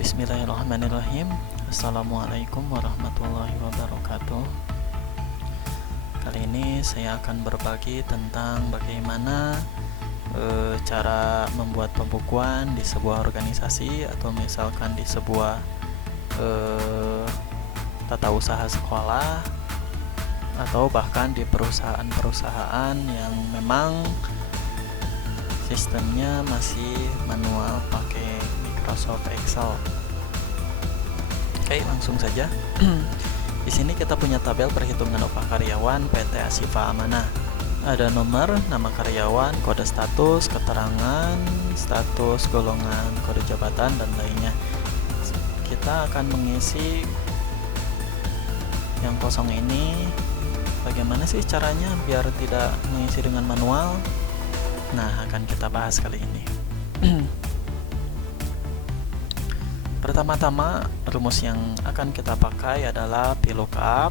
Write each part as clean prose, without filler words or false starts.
Bismillahirrahmanirrahim. Assalamualaikum warahmatullahi wabarakatuh. Kali ini saya akan berbagi tentang bagaimana cara membuat pembukuan di sebuah organisasi atau misalkan di sebuah tata usaha sekolah atau bahkan di perusahaan-perusahaan yang memang sistemnya masih manual pakai Microsoft Excel. Oke, langsung saja. Di sini kita punya tabel perhitungan upah karyawan PT Asifa Amanah. Ada nomor, nama karyawan, kode status, keterangan, status, golongan, kode jabatan, dan lainnya. Kita akan mengisi yang kosong ini. Bagaimana sih caranya biar tidak mengisi dengan manual? Nah, akan kita bahas kali ini. Pertama-tama, rumus yang akan kita pakai adalah VLOOKUP,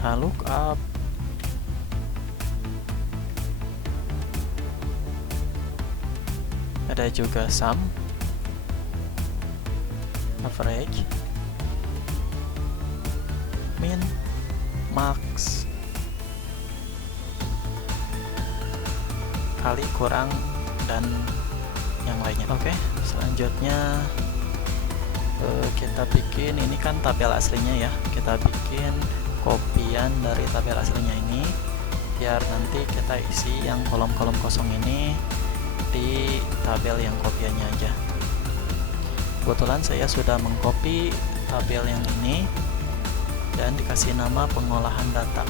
HLOOKUP, ada juga SUM, average, min, max, kali, kurang, dan yang lainnya. Oke, selanjutnya kita bikin, ini kan tabel aslinya ya, kita bikin kopian dari tabel aslinya ini biar nanti kita isi yang kolom-kolom kosong ini di tabel yang kopiannya aja. Kebetulan saya sudah mengcopy tabel yang ini dan dikasih nama pengolahan data.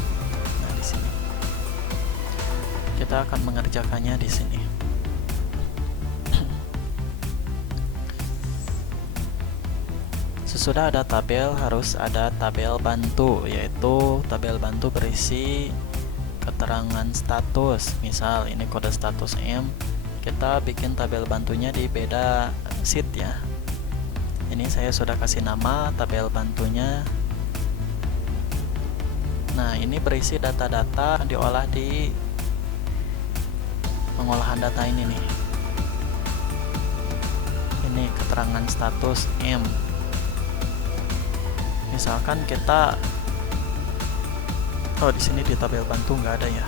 Nah, di sini kita akan mengerjakannya di sini. Sesudah ada tabel, harus ada tabel bantu, yaitu tabel bantu berisi keterangan status. Misal ini kode status M, kita bikin tabel bantunya di beda sheet ya. Ini saya sudah kasih nama tabel bantunya. Nah, ini berisi data-data diolah di pengolahan data ini nih. Ini keterangan status M. Misalkan kita, di sini di tabel bantu nggak ada ya.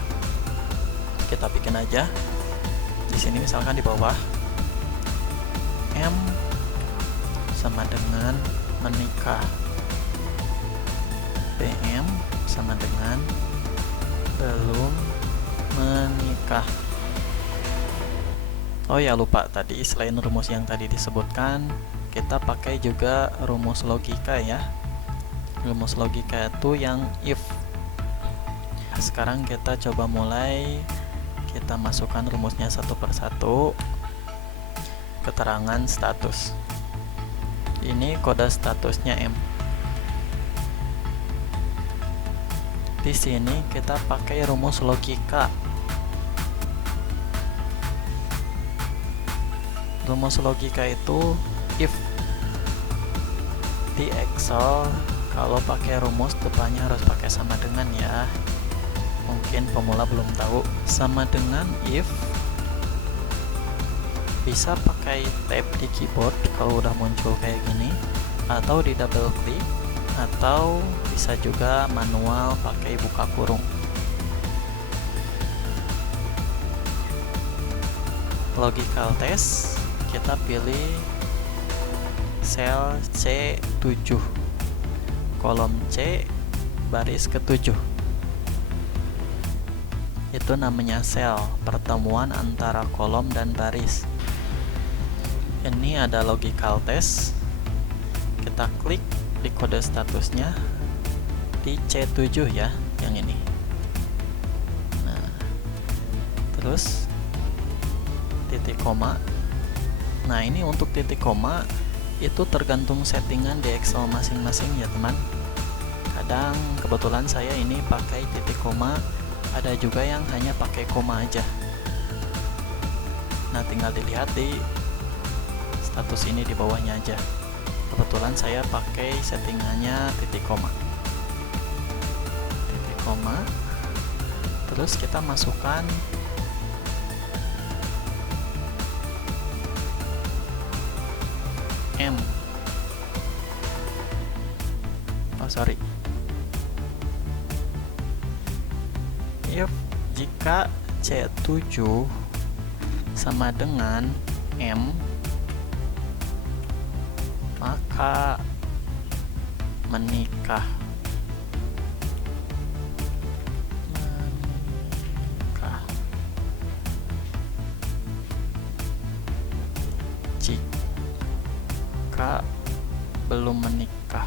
Kita bikin aja. Di sini misalkan di bawah M sama dengan menikah. PM sama dengan belum menikah. Oh ya, lupa tadi, selain rumus yang tadi disebutkan, kita pakai juga rumus logika ya. Rumus logika itu yang if. Sekarang kita coba mulai, kita masukkan rumusnya satu persatu. Keterangan status, ini kode statusnya M. Di sini kita pakai rumus logika. Rumus logika itu if. Di Excel kalau pakai rumus depannya harus pakai sama dengan ya. Mungkin pemula belum tahu. Sama dengan if, bisa pakai tab di keyboard kalau udah muncul kayak gini, atau di double klik, atau bisa juga manual pakai buka kurung. Logical test, kita pilih sel C7, kolom C, baris ke-7. Itu namanya sel, pertemuan antara kolom dan baris. Ini ada logical test. Kita klik di kode statusnya di C7 ya, yang ini. Nah, terus titik koma. Nah, ini untuk titik koma itu tergantung settingan di Excel masing-masing ya teman. Kadang kebetulan saya ini pakai titik koma, ada juga yang hanya pakai koma aja. Nah, tinggal dilihat di status ini di bawahnya aja. Kebetulan saya pakai settingannya titik koma. Titik koma. Terus kita masukkan M. Oh sorry, if jika C7 sama dengan M, maka menikah. Jika belum menikah,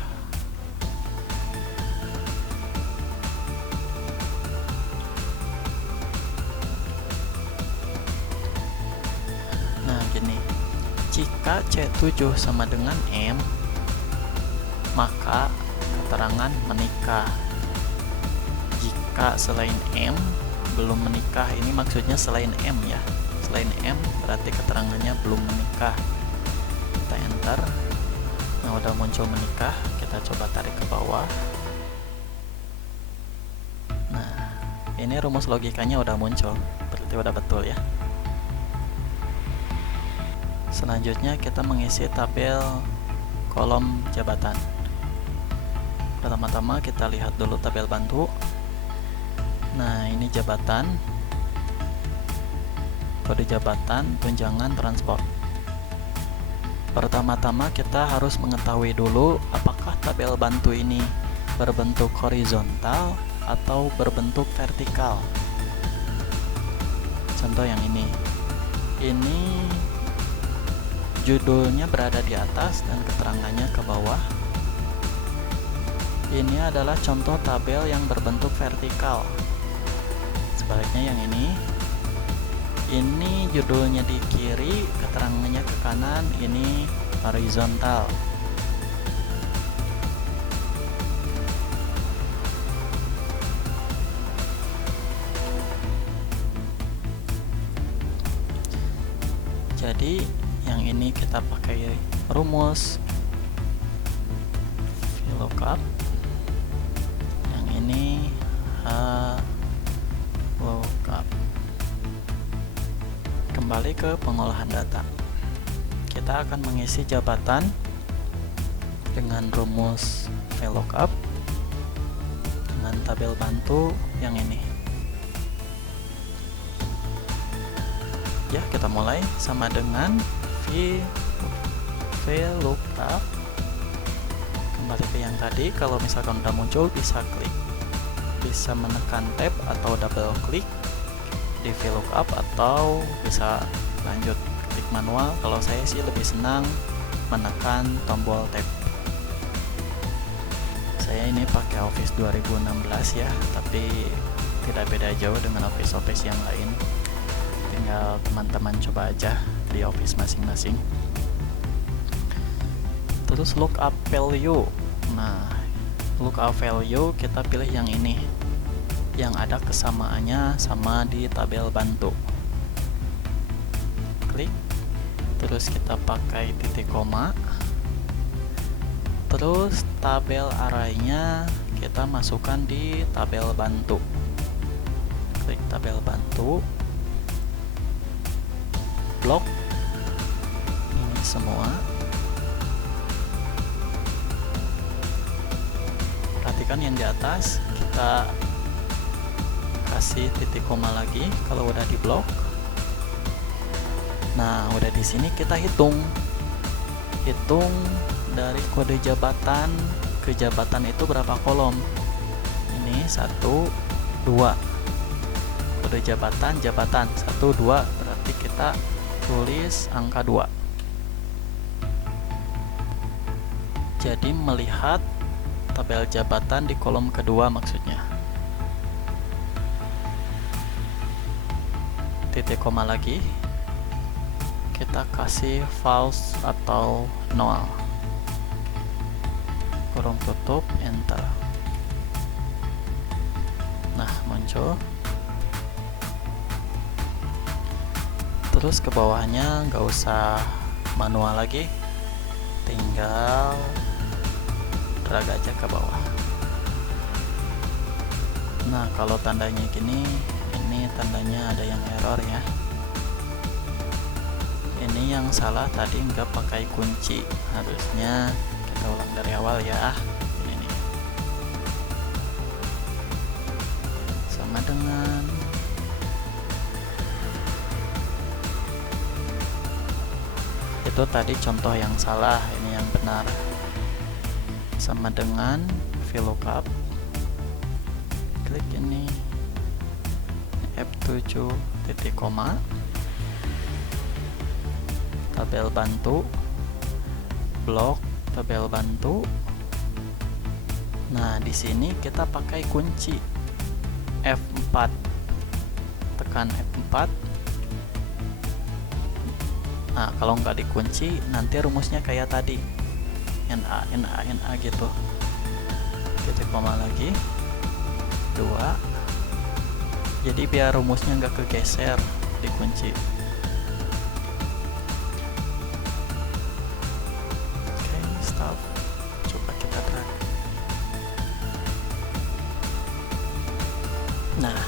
nah gini, jika C7 sama dengan M, maka keterangan menikah. Jika selain M belum menikah, ini maksudnya selain M ya, selain M berarti keterangannya belum menikah. Kita enter. Nah udah muncul menikah, kita coba tarik ke bawah. Nah ini rumus logikanya udah muncul, berarti udah betul ya. Selanjutnya kita mengisi tabel kolom jabatan. Pertama-tama kita lihat dulu tabel bantu. Nah ini jabatan, kode jabatan, tunjangan, transport. Pertama-tama kita harus mengetahui dulu apakah tabel bantu ini berbentuk horizontal atau berbentuk vertikal. Contoh yang ini judulnya berada di atas dan keterangannya ke bawah. Ini adalah contoh tabel yang berbentuk vertikal. Sebaliknya yang ini judulnya di kiri, keterangannya ke kanan, ini horizontal. Jadi yang ini kita pakai rumus VLOOKUP, yang ini HLOOKUP. Kembali ke pengolahan data, kita akan mengisi jabatan dengan rumus VLOOKUP dengan tabel bantu yang ini. Ya, kita mulai sama dengan VLOOKUP. Kembali ke yang tadi, kalau misalkan udah muncul bisa klik, bisa menekan tab atau double klik di VLOOKUP, atau bisa lanjut klik manual. Kalau saya sih lebih senang menekan tombol tab. Saya ini pakai Office 2016 ya, tapi tidak beda jauh dengan Office yang lain. Tinggal teman-teman coba aja di Office masing-masing. Terus lookup value. Nah, lookup value kita pilih yang ini, yang ada kesamaannya sama di tabel bantu. Klik, terus kita pakai titik koma, terus tabel arraynya kita masukkan di tabel bantu. Klik tabel bantu, blok ini semua. Perhatikan yang di atas, kita kasih titik koma lagi kalau udah di blok. Nah, udah di sini kita hitung dari kode jabatan ke jabatan itu berapa kolom. Ini 1, 2. Kode jabatan 1, 2, berarti kita tulis angka 2. Jadi melihat tabel jabatan di kolom kedua maksudnya. Titik koma lagi, kita kasih false atau null, kurung tutup, enter. Nah, muncul. Terus ke bawahnya nggak usah manual lagi, tinggal drag aja ke bawah. Nah, kalau tandanya gini, ini tandanya ada yang error ya. Ini yang salah tadi nggak pakai kunci, harusnya kita ulang dari awal ya. Ini nih. Sama dengan itu tadi contoh yang salah, ini yang benar. Sama dengan VLOOKUP, klik ini F7 titik koma, tabel bantu, blok tabel bantu. Nah, di sini kita pakai kunci F4, tekan F4. Nah, kalau nggak dikunci nanti rumusnya kayak tadi, NA gitu. Titik koma lagi 2. Jadi biar rumusnya nggak kegeser, dikunci. Oke, stop. Coba kita drag. Nah,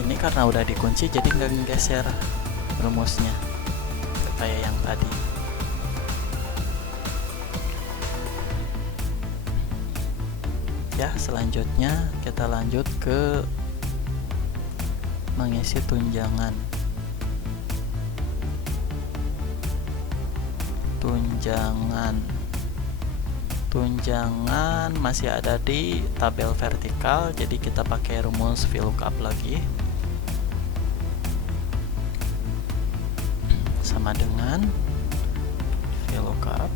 ini karena udah dikunci jadi nggak ngegeser rumusnya kayak yang tadi. Ya, selanjutnya kita lanjut ke mengisi tunjangan. Tunjangan masih ada di tabel vertikal, jadi kita pakai rumus VLOOKUP lagi. Sama dengan VLOOKUP.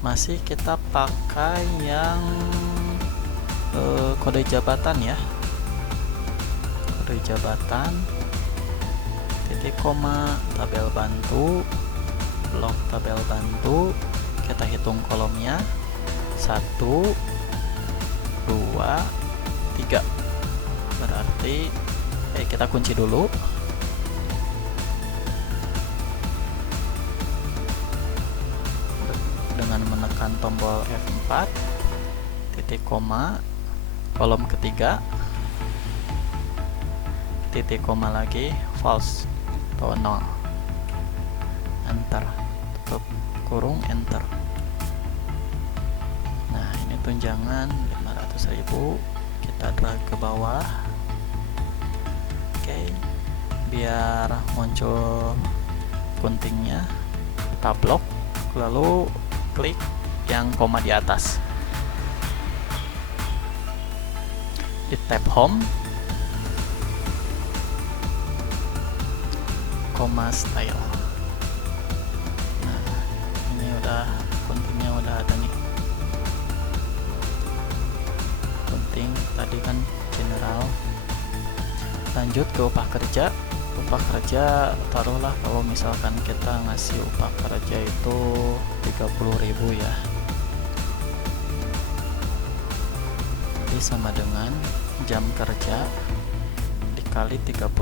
Masih kita pakai yang kode jabatan ya, kode jabatan, titik koma, tabel bantu, blok tabel bantu. Kita hitung kolomnya 1, 2, 3. Berarti kita kunci dulu. Dengan menekan tombol F4, titik koma, kolom ketiga, titik koma lagi, false atau 0, enter, tutup kurung, enter. Nah, ini tunjangan 500.000, kita drag ke bawah. Oke, biar muncul guntingnya, kita blok, lalu klik yang koma di atas, di tab home, koma style. Nah, ini udah guntingnya udah ada nih. Gunting tadi kan general. Lanjut ke upah kerja. Upah kerja, taruhlah kalau misalkan kita ngasih upah kerja itu 30.000 ya, jadi sama dengan jam kerja dikali 30.000.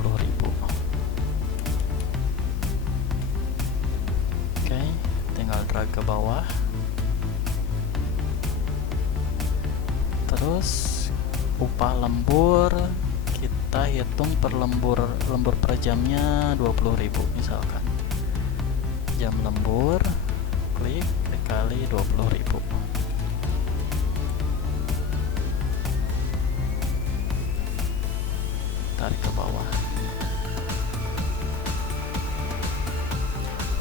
Oke, tinggal drag ke bawah. Terus upah lembur kita hitung per lembur per jamnya 20.000 misalkan. Jam lembur, klik dikali 20.000. Tarik ke bawah.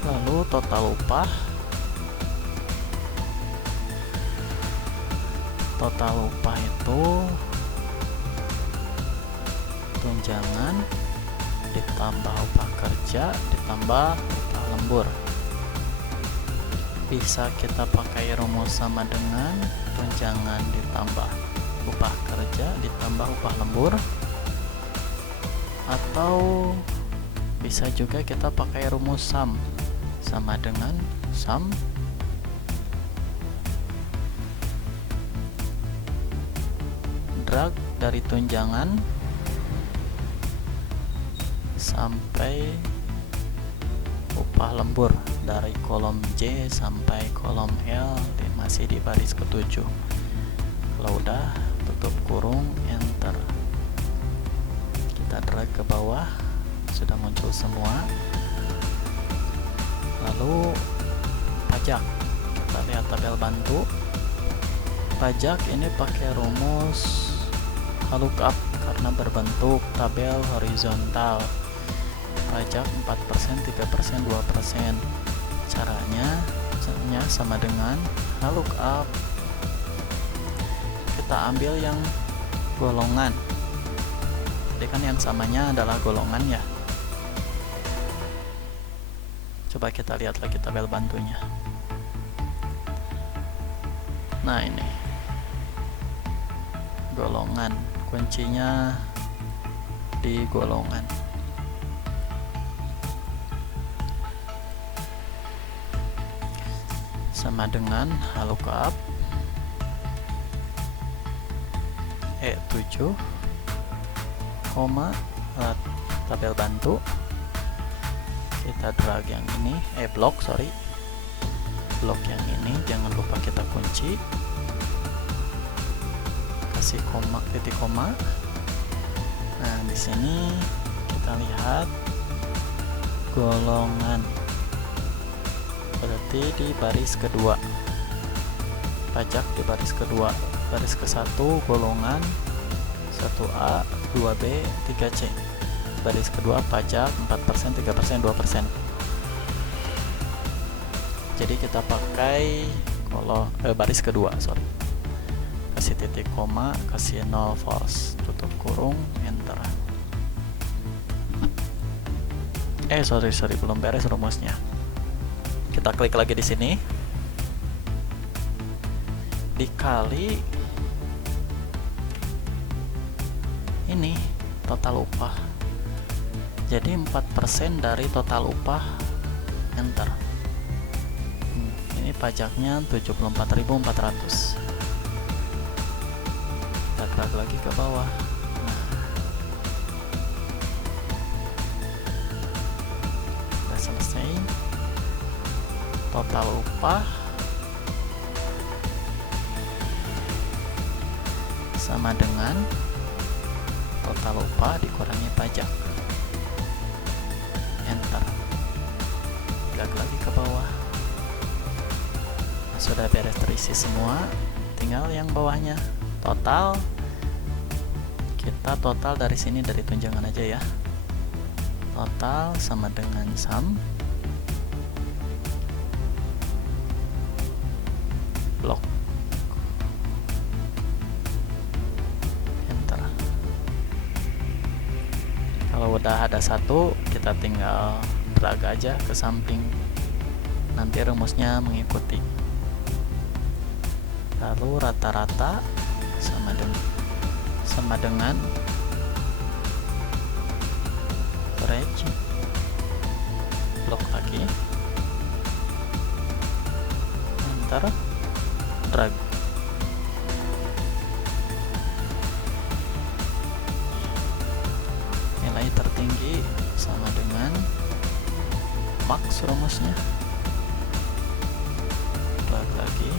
Lalu total upah. Total upah itu tunjangan ditambah upah kerja ditambah upah lembur. Bisa kita pakai rumus sama dengan tunjangan ditambah upah kerja ditambah upah lembur, atau bisa juga kita pakai rumus sum sama dengan sum drag dari tunjangan sampai upah lembur, dari kolom J sampai kolom L masih di baris ke-7. Kalau udah, tutup kurung, enter. Kita drag ke bawah sudah muncul semua. Lalu pajak, kita lihat tabel bantu. Pajak ini pakai rumus lookup karena berbentuk tabel horizontal. Pajak 4%, 3%, 2%. Caranya sama dengan lookup. Kita ambil yang golongan. Jadi kan yang samanya adalah golongan ya. Coba kita lihat lagi tabel bantunya. Nah, ini golongan, kuncinya di golongan. Sama dengan lookup E7, tabel bantu. Kita drag yang ini, blok yang ini, jangan lupa kita kunci, kasih koma, titik koma. Nah, di sini kita lihat golongan, berarti di baris kedua, pajak di baris kedua, baris ke-1 golongan 1A, 2B, 3C. Baris kedua pajak 4%, 3%, 2%. Jadi kita pakai baris kedua, kasih titik koma, kasih 0 false, tutup kurung, enter. Belum beres rumusnya. Kita klik lagi di sini, dikali ini total upah. Jadi 4% dari total upah, enter. Ini pajaknya 74.400. Kita drag lagi ke bawah. Udah selesai. Total upah sama dengan total upah dikurangi pajak, enter. Drag lagi ke bawah. Nah, sudah beres terisi semua, tinggal yang bawahnya total. Kita total dari sini, dari tunjangan aja ya. Total sama dengan sum blok, enter. Kalau udah ada satu, kita tinggal drag aja ke samping, nanti rumusnya mengikuti. Lalu rata-rata sama dengan average, blok lagi, enter, drag. Nilai tertinggi sama dengan max rumusnya, drag lagi.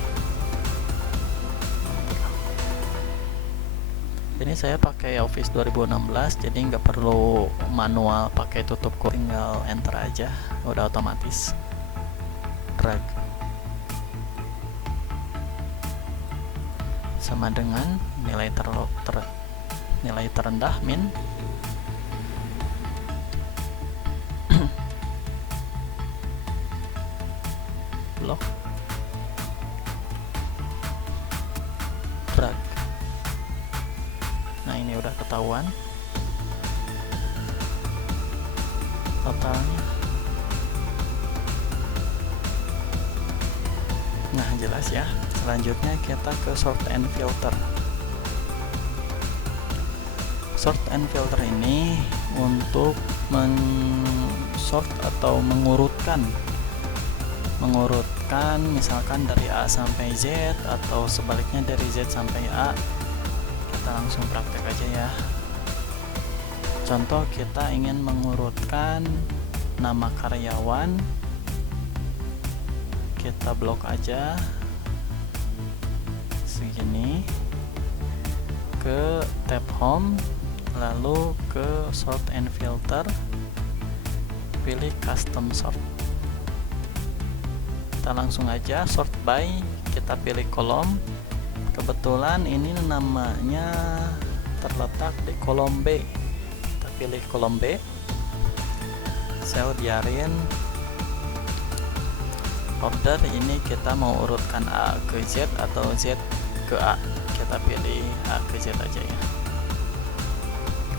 Ini saya pakai Office 2016, jadi nggak perlu manual pakai tutup kurung, tinggal enter aja, udah otomatis. Drag sama dengan nilai terendah min, blok, drag. Nah, ini udah ketahuan totalnya. Nah, jelas ya. Selanjutnya kita ke sort and filter. Sort and filter ini untuk men-sort atau mengurutkan misalkan dari A sampai Z, atau sebaliknya dari Z sampai A. Kita langsung praktek aja ya. Contoh, kita ingin mengurutkan nama karyawan, kita blok aja segini, ke tab home, lalu ke sort and filter, pilih custom sort. Kita langsung aja sort by, kita pilih kolom. Kebetulan ini namanya terletak di kolom B. Kita pilih kolom B. Saya biarin order ini kita mau urutkan A ke Z atau Z ke A. Kita pilih A ke Z aja ya.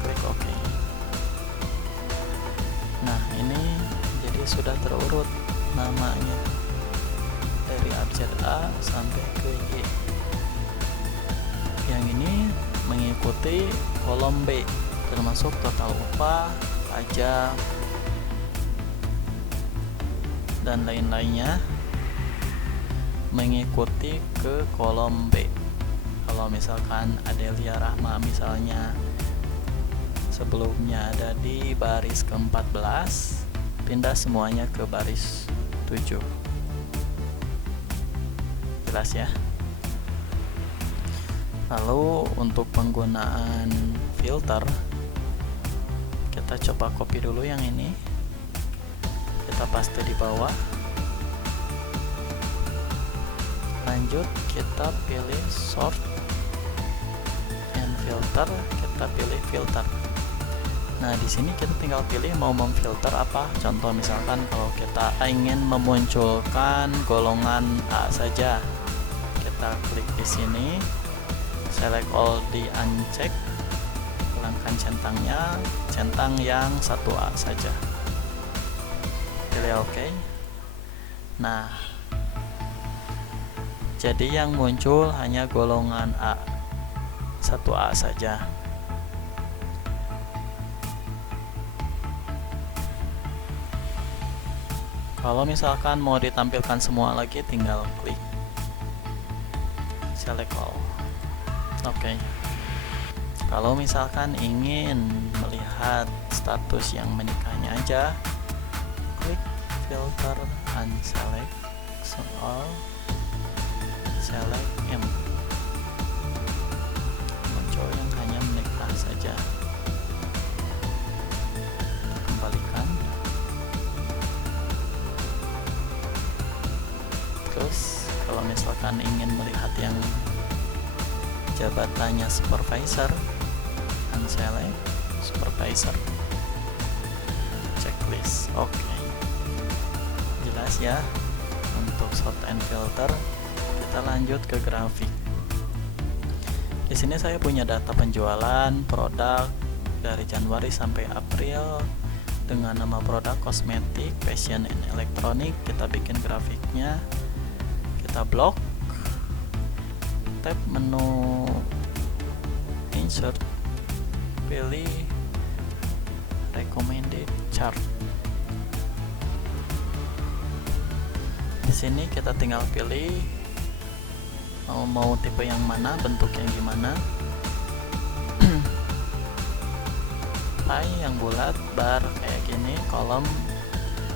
Klik OK. Nah, ini jadi sudah terurut namanya dari abjad A sampai ke Y. Yang ini mengikuti kolom B, termasuk total upah, pajak, dan lain-lainnya mengikuti ke kolom B. Kalau misalkan Adelia Rahma misalnya sebelumnya ada di baris ke-14, pindah semuanya ke baris 7. Jelas ya? Lalu untuk penggunaan filter, kita coba copy dulu yang ini, kita paste di bawah. Lanjut kita pilih sort and filter, kita pilih filter. Nah, di sini kita tinggal pilih mau memfilter apa. Contoh misalkan kalau kita ingin memunculkan golongan A saja, kita klik di sini, select all di uncheck, hilangkan centangnya, centang yang 1A saja, pilih OK. Nah, jadi yang muncul hanya golongan A, 1A saja. Kalau misalkan mau ditampilkan semua lagi, tinggal klik select all. Oke. Kalau misalkan ingin melihat status yang menikahnya aja, klik filter unselect all, select M, muncul yang hanya menikah saja. Kembalikan. Terus kalau misalkan ingin melihat yang jabatannya supervisor, unselect supervisor, checklist. Oke. Jelas ya untuk sort and filter. Kita lanjut ke grafik. Di sini saya punya data penjualan produk dari Januari sampai April dengan nama produk kosmetik, fashion and electronic. Kita bikin grafiknya. Kita blok, tab menu insert, pilih recommended chart. Di sini kita tinggal pilih mau tipe yang mana, bentuk yang gimana. Pie yang bulat, bar kayak gini, kolom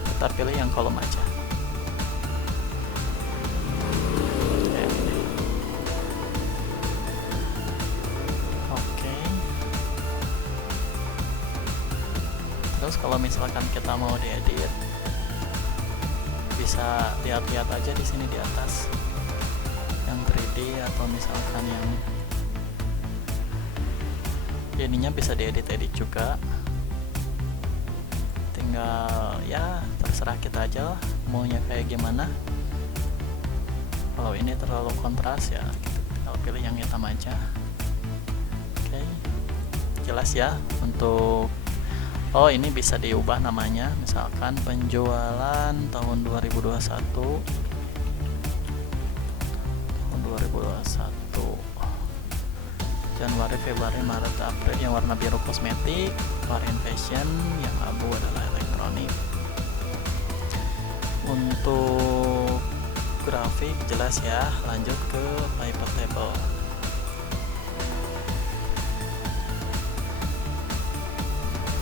kita pilih yang kolom aja. Terus kalau misalkan kita mau diedit, bisa lihat-lihat aja di sini di atas yang 3D, atau misalkan yang jadinya bisa diedit-edit juga. Tinggal ya terserah kita aja lah maunya kayak gimana. Kalau ini terlalu kontras ya kita pilih yang hitam aja. Oke, jelas ya untuk ini bisa diubah namanya, misalkan penjualan tahun 2021 Januari, Februari, Maret, April yang warna biru kosmetik, varian fashion, yang abu adalah elektronik. Untuk grafik jelas ya. Lanjut ke pivot table.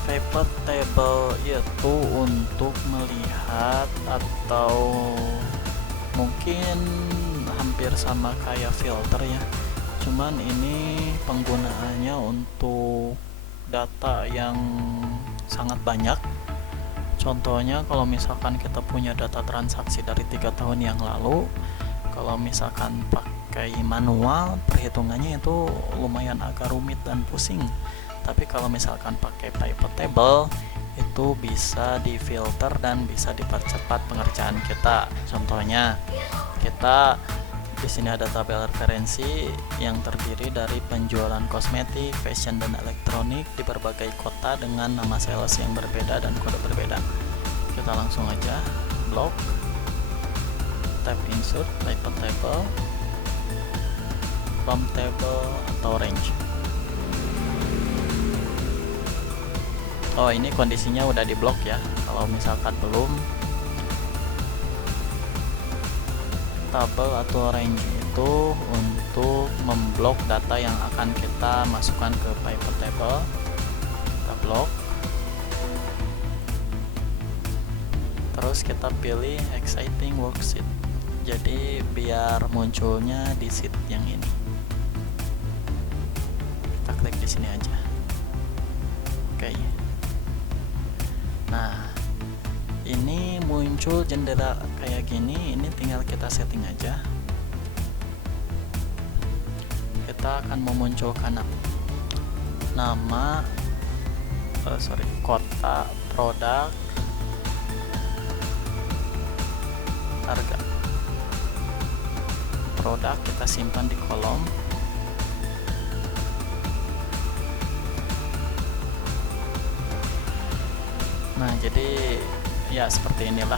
Pivot table itu untuk melihat, atau mungkin hampir sama kayak filter ya, cuman ini penggunaannya untuk data yang sangat banyak. Contohnya kalau misalkan kita punya data transaksi dari 3 tahun yang lalu, kalau misalkan pakai manual, perhitungannya itu lumayan agak rumit dan pusing. Tapi kalau misalkan pakai pivot table, itu bisa difilter dan bisa dipercepat pengerjaan kita. Contohnya, kita di sini ada tabel referensi yang terdiri dari penjualan kosmetik, fashion, dan elektronik di berbagai kota dengan nama sales yang berbeda dan kode berbeda. Kita langsung aja blok, tab insert, pivot table, from table atau range. Oh, ini kondisinya udah di blok ya. Kalau misalkan belum, tabel atau range itu untuk memblok data yang akan kita masukkan ke pivot table. Kita blok, terus kita pilih exciting worksheet, jadi biar munculnya di sheet yang ini. Kita klik di sini aja. Oke. Nah, ini muncul jendela kayak gini, ini tinggal kita setting aja. Kita akan memunculkan nama kota, produk, harga. Produk kita simpan di kolom. Nah, jadi ya seperti inilah,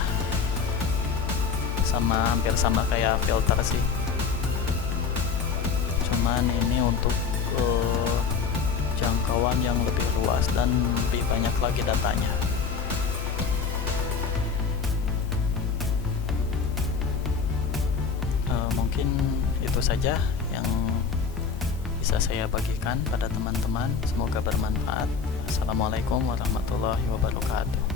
hampir sama kayak filter sih, cuman ini untuk jangkauan yang lebih luas dan lebih banyak lagi datanya. Mungkin itu saja yang bisa saya bagikan pada teman-teman, semoga bermanfaat. Assalamualaikum warahmatullahi wabarakatuh.